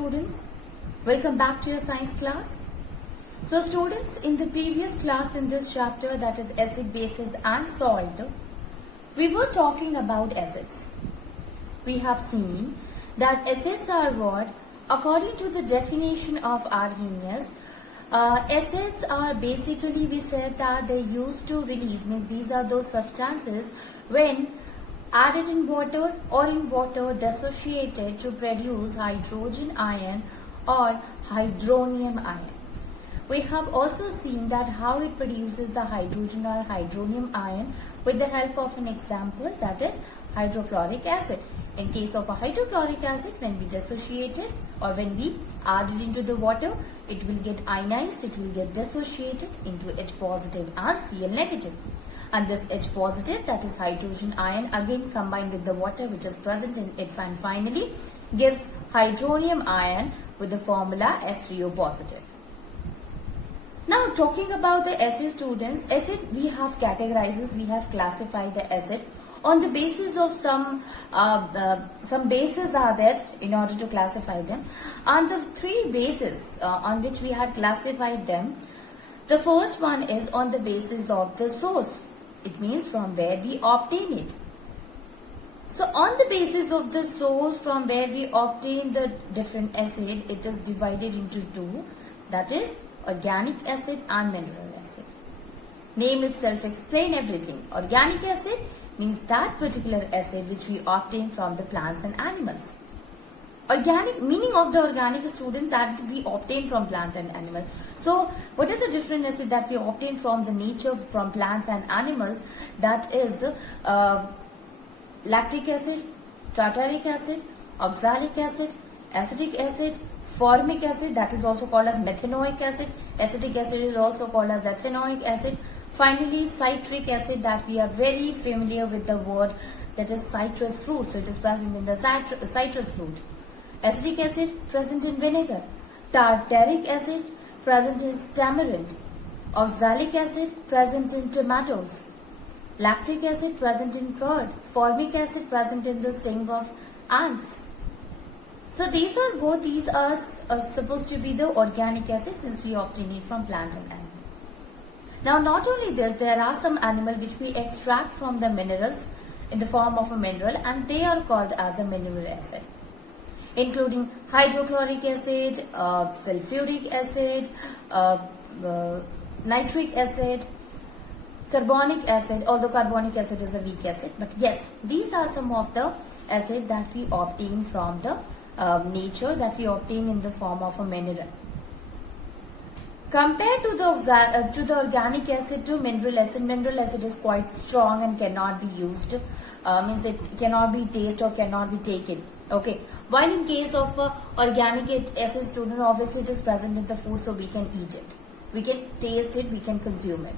students, welcome back to your science class. So students, in the previous class in this chapter, that is acid, bases and salt, we were talking about acids. We have seen that acids are what? According to the definition of Arrhenius, acids are basically, we said that they used to release, means these are those substances when added in water or in water dissociated to produce hydrogen ion or hydronium ion. We have also seen that how it produces the hydrogen or hydronium ion with the help of an example, that is hydrochloric acid. In case of a hydrochloric acid, when we dissociate it or when we add it into the water, it will get ionized, it will get dissociated into H positive and Cl negative. And this H positive, that is hydrogen ion, again combined with the water which is present in it, and finally gives hydronium ion with the formula S3O positive. Now talking about the acid, students, acid we have categorized, we have classified the acid on the basis of some bases are there in order to classify them, and the three bases on which we had classified them. The first one is on the basis of the source. It means from where we obtain it. So on the basis of the source from where we obtain the different acid, it is divided into two, that is organic acid and mineral acid. Name itself explain everything. Organic acid means that particular acid which we obtain from the plants and animals. Organic, meaning of the organic, student, that we obtain from plant and animal. So what are the different acids that we obtain from the nature, from plants and animals? That is lactic acid, tartaric acid, oxalic acid, acetic acid, formic acid, that is also called as methanoic acid. Acetic acid is also called as ethanoic acid. Finally, citric acid, that we are very familiar with the word, that is citrus fruit. So it is present in the citrus fruit. Acetic acid present in vinegar. Tartaric acid present in tamarind. Oxalic acid present in tomatoes. Lactic acid present in curd. Formic acid present in the sting of ants. So these are supposed to be the organic acids, since we obtain it from plant and animal. Now not only this, there are some animal which we extract from the minerals in the form of a mineral, and they are called as a mineral acid, including hydrochloric acid, sulfuric acid, nitric acid, carbonic acid, although carbonic acid is a weak acid, but yes, these are some of the acid that we obtain from the nature, that we obtain in the form of a mineral. Compared to the organic acid to mineral acid is quite strong and cannot be used, means it cannot be tasted or cannot be taken. Okay, while in case of organic acid, student, obviously it is present in the food, so we can eat it, we can taste it, we can consume it.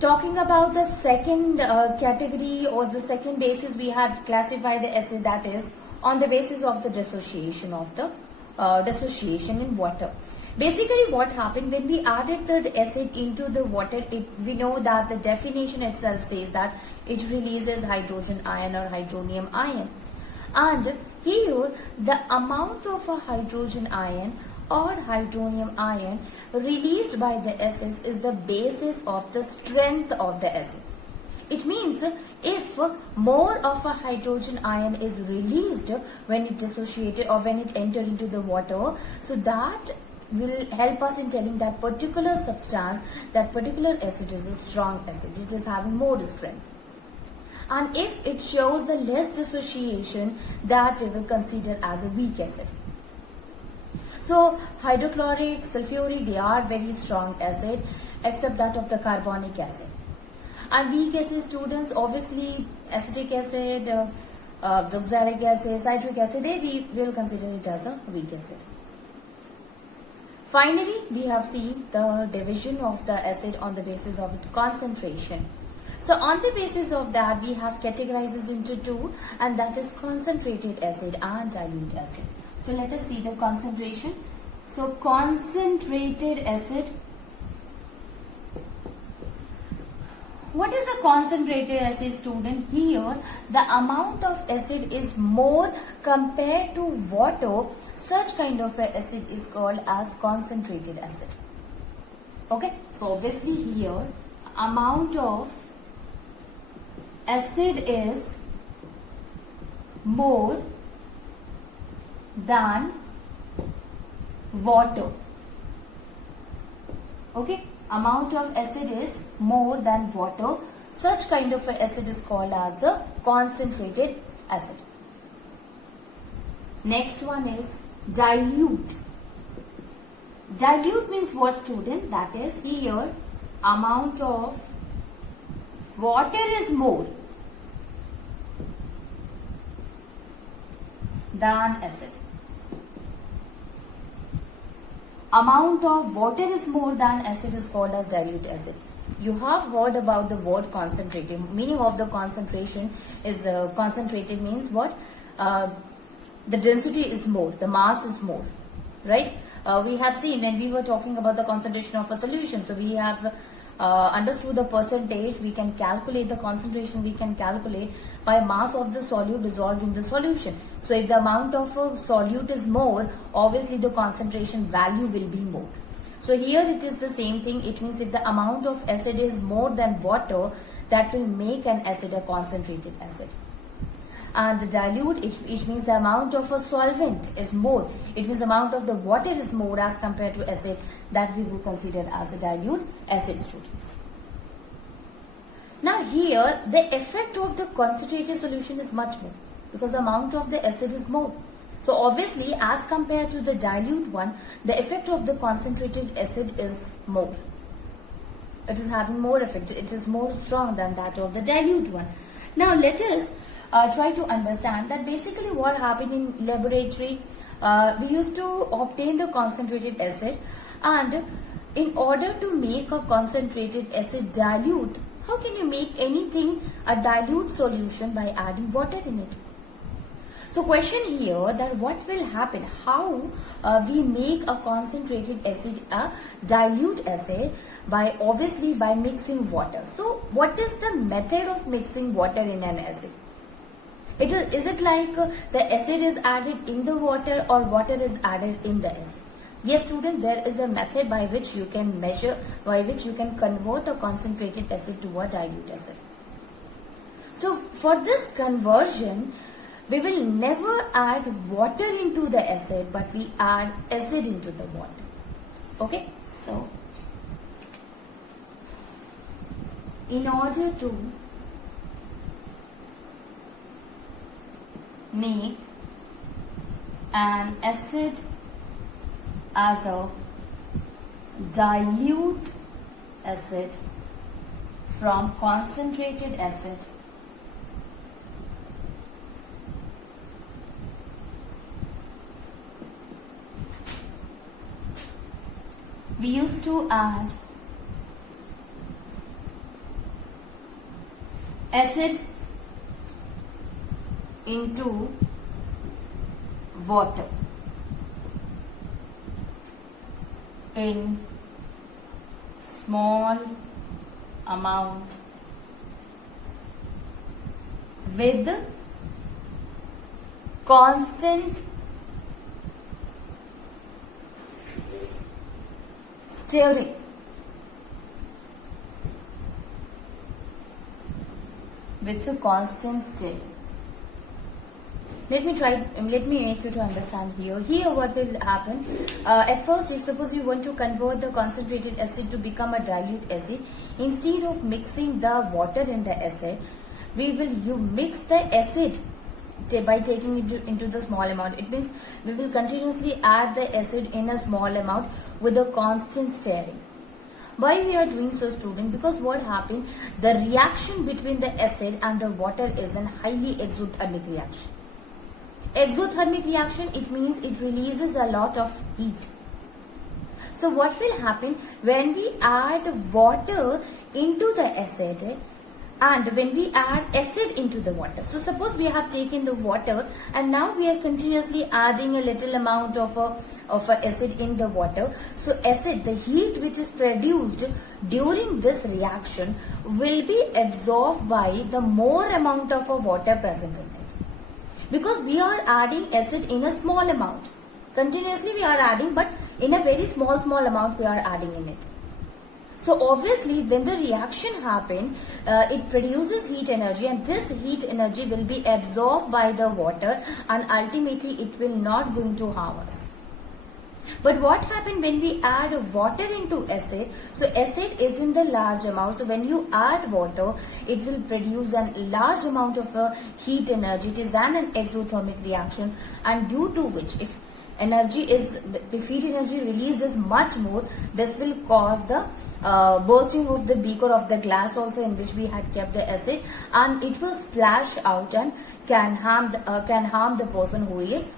Talking about the second category or the second basis, we had classified the acid, that is on the basis of the dissociation in water. Basically what happened when we added the acid into the water, we know that the definition itself says that it releases hydrogen ion or hydronium ion. And here the amount of a hydrogen ion or hydronium ion released by the acid is the basis of the strength of the acid. It means if more of a hydrogen ion is released when it dissociated or when it entered into the water, so that will help us in telling that particular substance, that particular acid is a strong acid, it is having more strength. And if it shows the less dissociation, that we will consider as a weak acid. So hydrochloric, sulfuric, they are very strong acid, except that of the carbonic acid. And weak acid, students, obviously acetic acid, the oxalic acid, citric acid, we will consider it as a weak acid. Finally, we have seen the division of the acid on the basis of its concentration. So on the basis of that, we have categorized into two, and that is concentrated acid and dilute acid. So let us see the concentration. So concentrated acid. What is a concentrated acid, student? Here the amount of acid is more compared to water, such kind of a acid is called as concentrated acid. Okay, so obviously here amount of acid is more than water. Okay, amount of acid is more than water. Such kind of a acid is called as the concentrated acid. Next one is dilute. Dilute means what, student? That is, here amount of water is more than acid. Amount of water is more than acid is called as dilute acid. You have heard about the word concentrated. Meaning of the concentration is concentrated means what? The density is more, the mass is more, right? We have seen when we were talking about the concentration of a solution. So we have understood the percentage. We can calculate the concentration. We can calculate by mass of the solute dissolved in the solution. So if the amount of a solute is more, obviously the concentration value will be more. So here it is the same thing. It means if the amount of acid is more than water, that will make an acid a concentrated acid. And the dilute, it means the amount of a solvent is more. It means the amount of the water is more as compared to acid, that we will consider as a dilute acid, students. Now here the effect of the concentrated solution is much more because the amount of the acid is more. So obviously as compared to the dilute one, the effect of the concentrated acid is more. It is having more effect. It is more strong than that of the dilute one. Now let us try to understand that basically what happened in laboratory. We used to obtain the concentrated acid, and in order to make a concentrated acid dilute, how can you make anything a dilute solution? By adding water in it. So question here that what will happen, how we make a concentrated acid a dilute acid? By obviously by mixing water. So what is the method of mixing water in an acid? Is it like the acid is added in the water or water is added in the acid? Yes, student, there is a method by which you can measure, by which you can convert a concentrated acid to a dilute acid. So for this conversion, we will never add water into the acid, but we add acid into the water. Okay, so in order to make an acid as a dilute acid from concentrated acid, we used to add acid into water in small amount with constant stirring. With a constant stirring. Let me make you to understand here. Here what will happen, at first if suppose you want to convert the concentrated acid to become a dilute acid, instead of mixing the water in the acid, you mix the acid by taking it into the small amount. It means we will continuously add the acid in a small amount with a constant stirring. Why we are doing so, student? Because what happened, the reaction between the acid and the water is a highly exothermic reaction. Exothermic reaction, it means it releases a lot of heat. So what will happen when we add water into the acid and when we add acid into the water? So suppose we have taken the water and now we are continuously adding a little amount of acid in the water. So acid, the heat which is produced during this reaction will be absorbed by the more amount of water present in it. because we are adding acid in a small amount. Continuously we are adding, but in a very small amount we are adding in it. So obviously when the reaction happens, it produces heat energy, and this heat energy will be absorbed by the water, and ultimately it will not going to harm us. But what happens when we add water into acid? So acid is in the large amount. So when you add water, it will produce a large amount of heat energy. It is an exothermic reaction, and due to which if heat energy release is much more, this will cause the bursting of the beaker of the glass also in which we had kept the acid, and it will splash out and can harm the person who is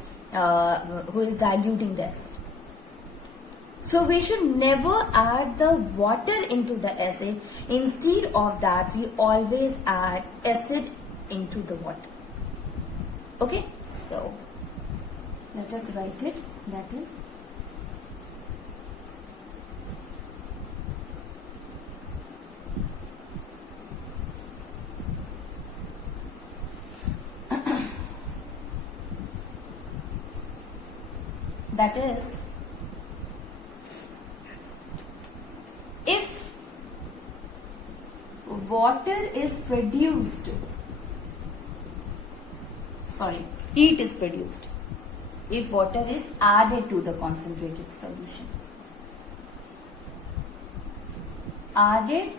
diluting the acid. So we should never add the water into the acid. Instead of that, we always add acid into the water. Okay, so let us write it. That is if heat is produced if water is added to the concentrated solution. Added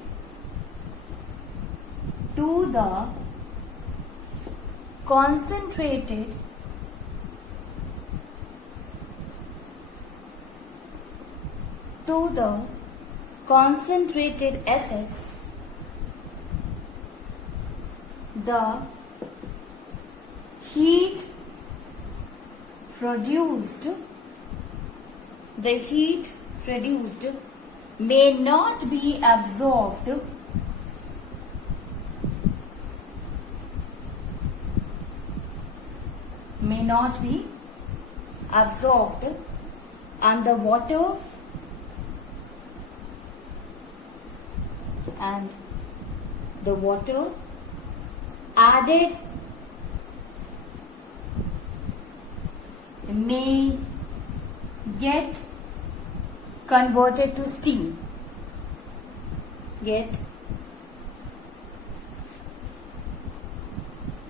to the concentrated acids, the heat produced may not be absorbed and the water added may get converted to steam.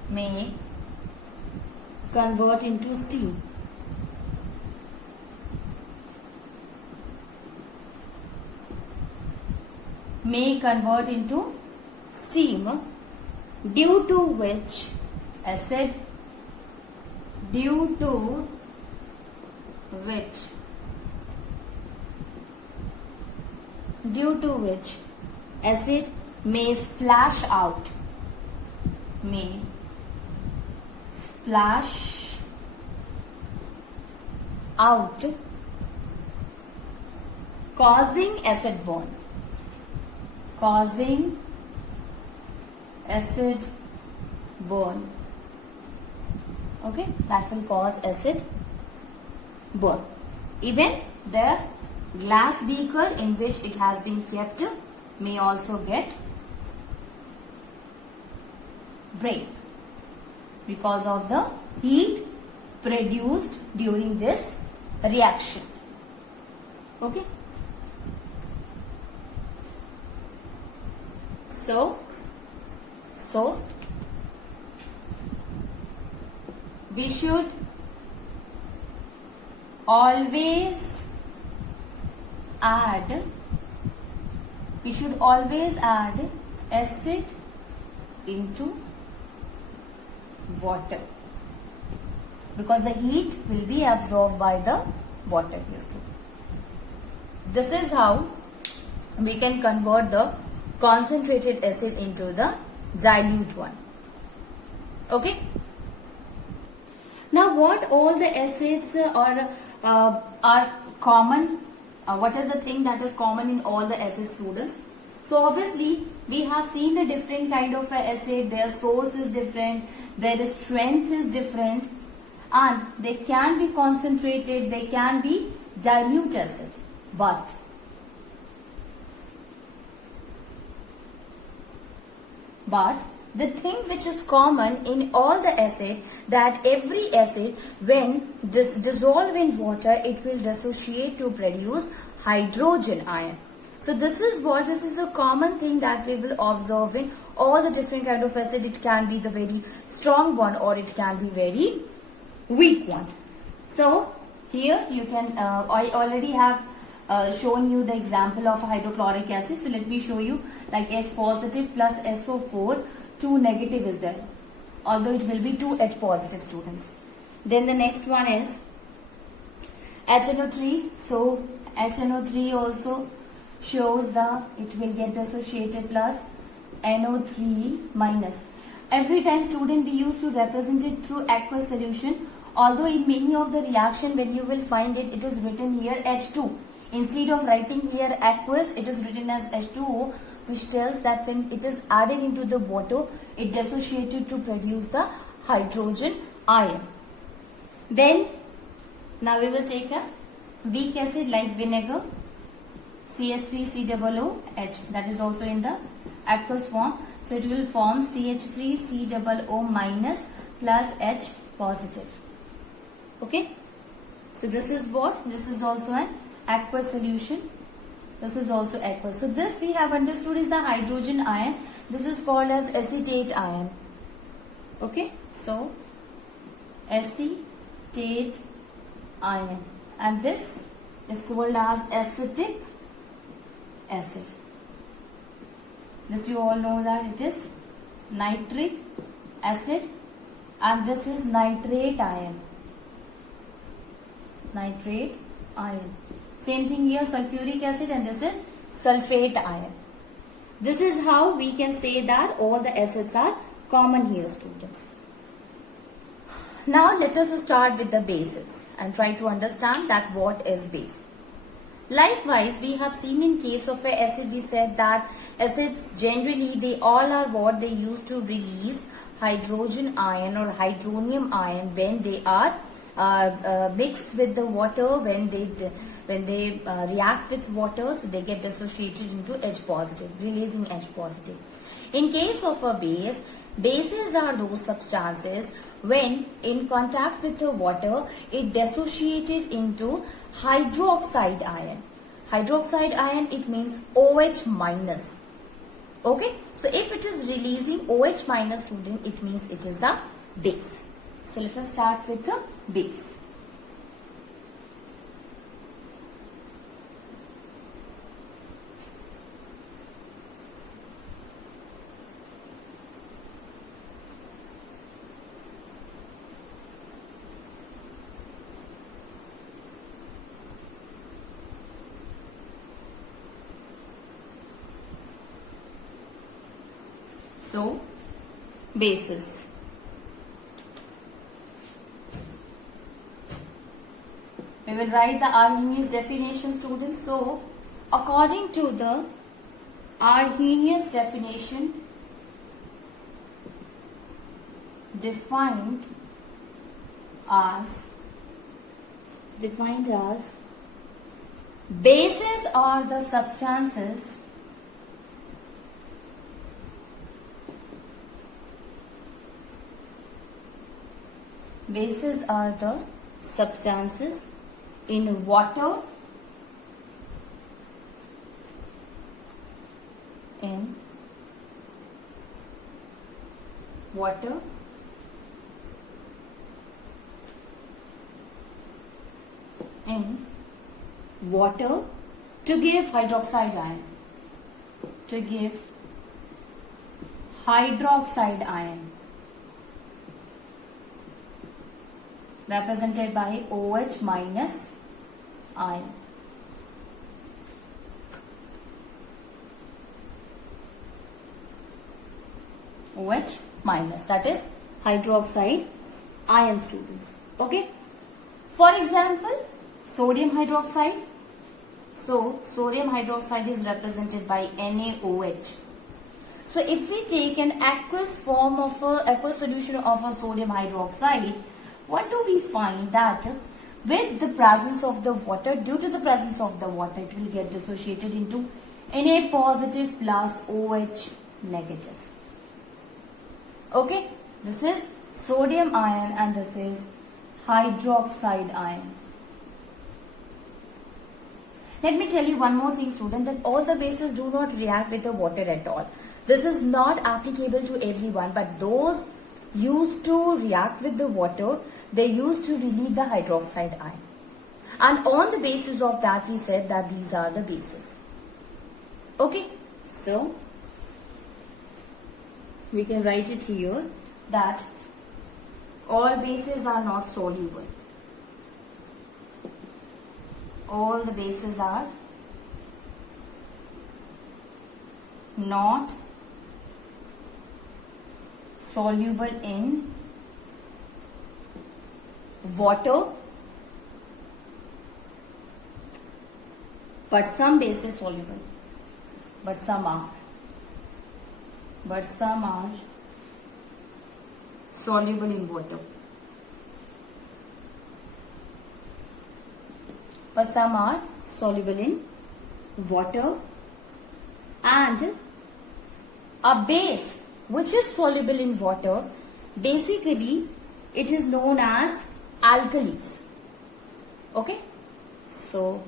May convert into steam. Due to which acid may splash out, causing acid burn. Okay, that will cause acid burn. Even the glass beaker in which it has been kept may also get break because of the heat produced during this reaction. Okay. So we should always add acid into water because the heat will be absorbed by the water. This is how we can convert the concentrated acid into the dilute one. Okay. Now what all the acids are common? What is the thing that is common in all the acid, students? So obviously we have seen the different kind of acid. Their source is different, their strength is different, and they can be concentrated, they can be dilute acid. But the thing which is common in all the acid, that every acid when dissolved in water, it will dissociate to produce hydrogen ion. So this is a common thing that we will observe in all the different kind of acid. It can be the very strong one or it can be very weak one. So here you can, I already have shown you the example of hydrochloric acid. So let me show you, like H positive plus SO4, 2 negative is there. Although it will be 2 H positive, students. Then the next one is HNO3. So HNO3 also shows it will get dissociated plus NO3 minus. Every time, student, we used to represent it through aqueous solution. Although in many of the reaction, when you will find it, it is written here H2. Instead of writing here aqueous, it is written as H2O, which tells that when it is added into the water, it dissociated to produce the hydrogen ion. Then, now we will take a weak acid like vinegar, CH3COOH, that is also in the aqueous form. So it will form CH3COO minus plus H positive. Okay. So this is what? This is also an aqueous solution. This is also aqueous. So this we have understood is the hydrogen ion. This is called as acetate ion. Okay. So acetate ion. And this is called as acetic acid. This you all know that it is nitric acid, and this is nitrate ion. Nitrate ion. Same thing here, sulfuric acid, and this is sulfate ion. This is how we can say that all the acids are common here, students. Now let us start with the bases and try to understand that what is base. Likewise, we have seen in case of an acid, we said that acids generally, they all are what they used to release hydrogen ion or hydronium ion when they are mixed with the water, when they react with water, so they get dissociated into H positive, releasing H positive. In case of a base, bases are those substances when in contact with the water, it dissociated into hydroxide ion. Hydroxide ion, it means OH minus. Okay, so if it is releasing OH minus, student, it means it is a base. So let us start with the base. So, bases. We will write the Arrhenius definition, students. So, according to the Arrhenius definition, defined as bases are the substances in water, to give hydroxide ion, represented by OH minus ion. OH minus, that is hydroxide ion, students. Okay. For example, sodium hydroxide. So, sodium hydroxide is represented by NaOH. So, if we take an aqueous solution of a sodium hydroxide, what do we find? That with the presence of the water, due to the presence of the water, it will get dissociated into Na positive plus OH negative. Okay, this is sodium ion and this is hydroxide ion. Let me tell you one more thing, student, that all the bases do not react with the water at all. This is not applicable to everyone, but those used to react with the water, they used to release the hydroxide ion. And on the basis of that, we said that these are the bases. Okay, so we can write it here that all bases are not soluble. All the bases are not soluble in water, but some bases soluble, but some are soluble in water, but some are soluble in water. And a base which is soluble in water, basically it is known as alkalis. Okay, so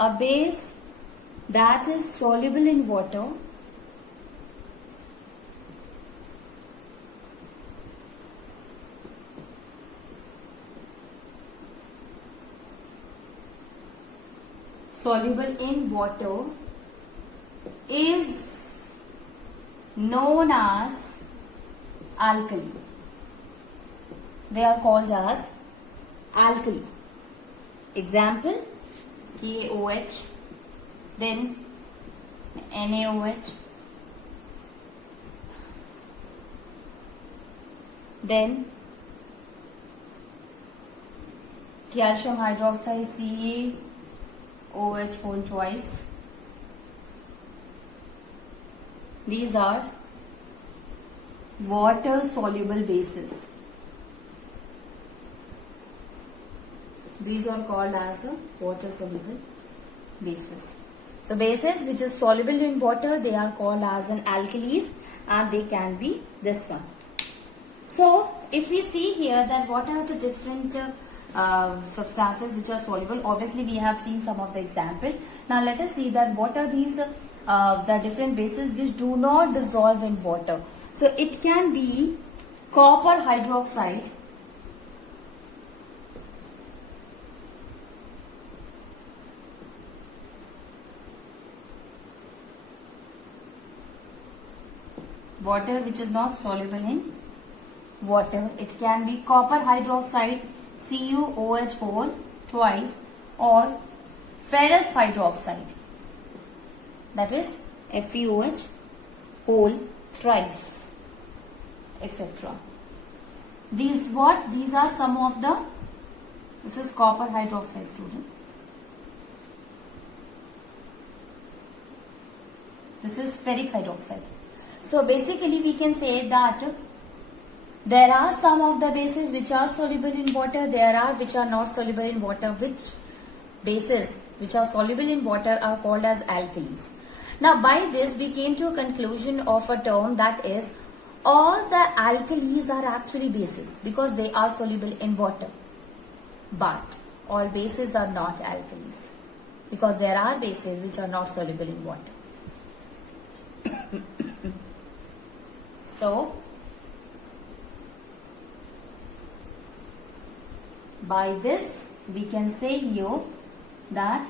a base that is soluble in water is known as alkali. They are called as alkali. Example, KOH, then NaOH, then calcium hydroxide CaOH whole twice. These are water soluble bases. These are called as water soluble bases. So bases which is soluble in water, they are called as an alkalis, and they can be this one. So if we see here that what are the different substances which are soluble, obviously we have seen some of the example. Now let us see that what are these the different bases which do not dissolve in water. So it can be copper hydroxide, water which is not soluble in water. It can be copper hydroxide CuOH whole twice, or ferrous hydroxide, that is FeOH whole thrice, etc. These are some of the, this is copper hydroxide, student. This is ferric hydroxide. So basically we can say that there are some of the bases which are soluble in water, there are which are not soluble in water. Which bases which are soluble in water are called as alkalis. Now by this we came to a conclusion of a term, that is all the alkalis are actually bases because they are soluble in water. But all bases are not alkalis because there are bases which are not soluble in water. So by this we can say here that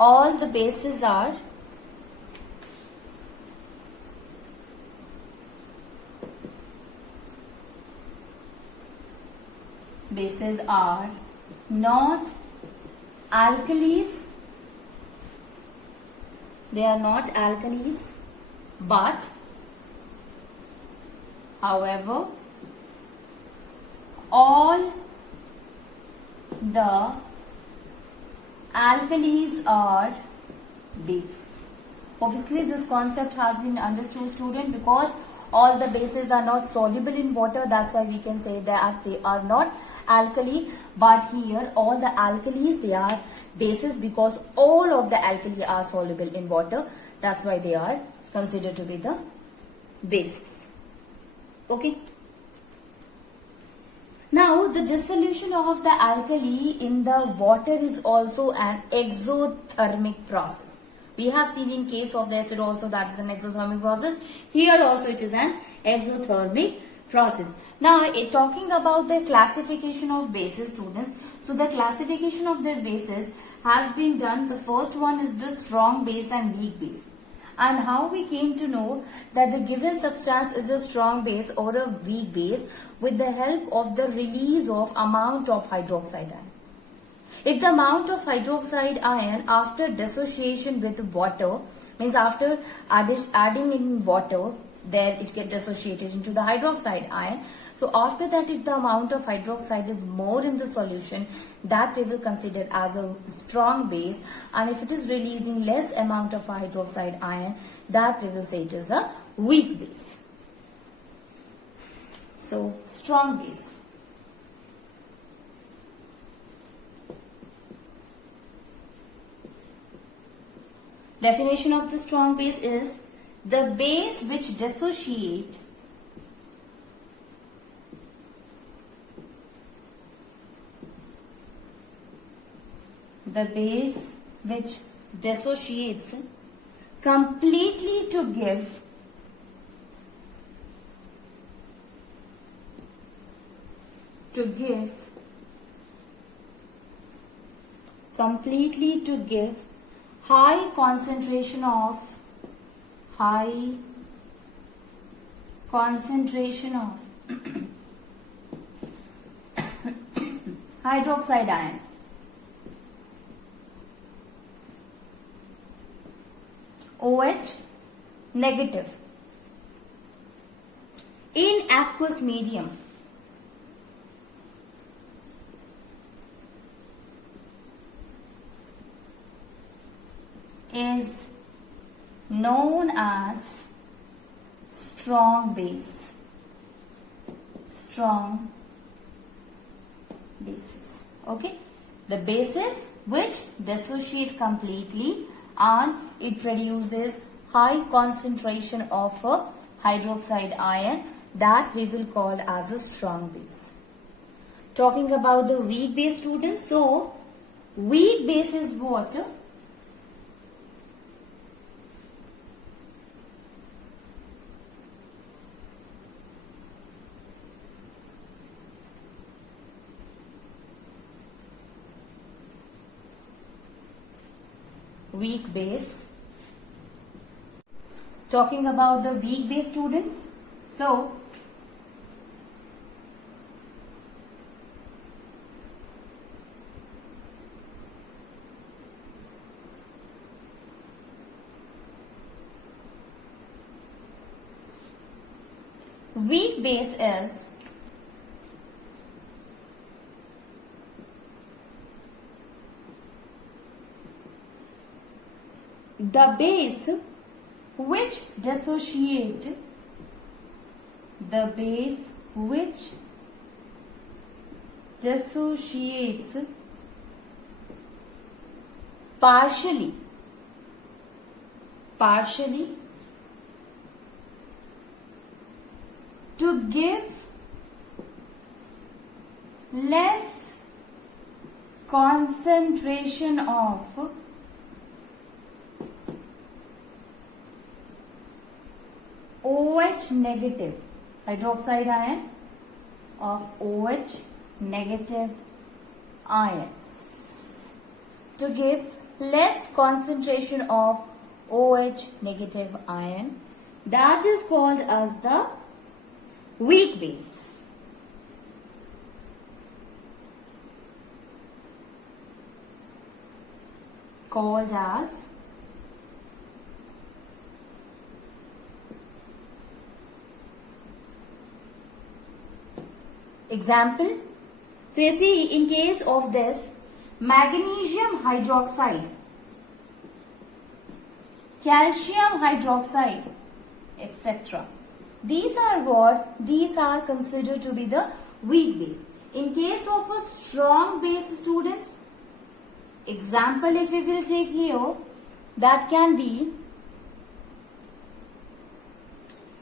all the bases are not alkalis. They are not alkalis, but however all the alkalis are bases. Obviously, this concept has been understood, student, because all the bases are not soluble in water. That's why we can say that they are not alkali. But here, all the alkalis, they are bases because all of the alkali are soluble in water. That's why they are considered to be the bases. Okay. Now, the dissolution of the alkali in the water is also an exothermic process. We have seen in case of the acid also that is an exothermic process. Here also it is an exothermic process. Now, talking about the classification of bases, students. So, the classification of the bases has been done. The first one is the strong base and weak base. And how we came to know that the given substance is a strong base or a weak base with the help of the release of amount of hydroxide ion. If the amount of hydroxide ion after dissociation with water, means after adding in water, then it gets dissociated into the hydroxide ion. So after that, if the amount of hydroxide is more in the solution, that we will consider as a strong base. And if it is releasing less amount of hydroxide ion, that we will say it is a weak base. So strong base. Definition of the strong base is the base which dissociate dissociates completely to give high concentration of hydroxide ion. OH negative in aqueous medium. Is known as strong base. Strong bases. Okay. The bases which dissociate completely and it produces high concentration of a hydroxide ion, that we will call as a strong base. Talking about the weak base, students. So, weak base is what? Weak base. Talking about the weak base, students. So, weak base is the base which dissociate partially to give less concentration of OH negative hydroxide ion of OH negative ions, to give less concentration of OH negative ion, that is called as the weak base. Called as example. So you see, in case of this magnesium hydroxide, calcium hydroxide, etc. These are what? These are considered to be the weak base. In case of a strong base, students, example if we will take here, that can be,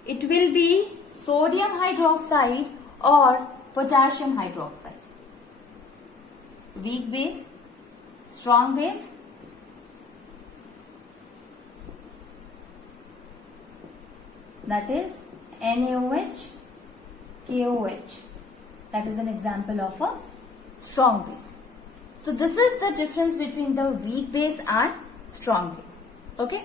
it will be sodium hydroxide or potassium hydroxide. Weak base, strong base. That is NaOH, KOH. That is an example of a strong base. So this is the difference between the weak base and strong base. Okay.